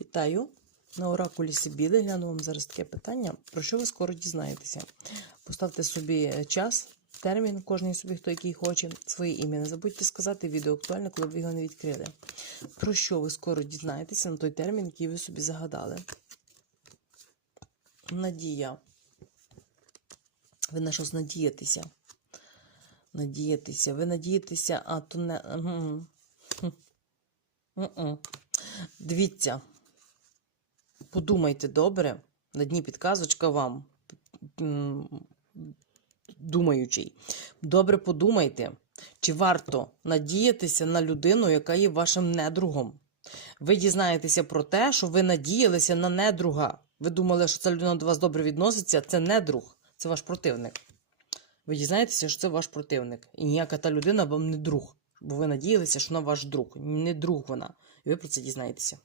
Вітаю! На оракулі Сибіли гляну вам зараз таке питання, про що ви скоро дізнаєтеся. Поставте собі час, термін, кожен собі, хто який хоче, своє ім'я. Не забудьте сказати відео актуальне, коли б його не відкрили. Про що ви скоро дізнаєтеся на той термін, який ви собі загадали. Надія. Ви на щось надієтеся. Надіятися. Ви надієтеся, а то не. Дивіться. Подумайте добре. На дні підказочка вам. Думаючий. Добре подумайте, чи варто надіятися на людину, яка є вашим недругом. Ви дізнаєтеся про те, що ви надіялися на недруга. Ви думали, що ця людина до вас добре відноситься. Це не друг, це ваш противник. Ви дізнаєтеся, що це ваш противник. І ніяка та людина вам не друг. Бо ви надіялися, що вона ваш друг. Не друг вона. І ви про це дізнаєтеся.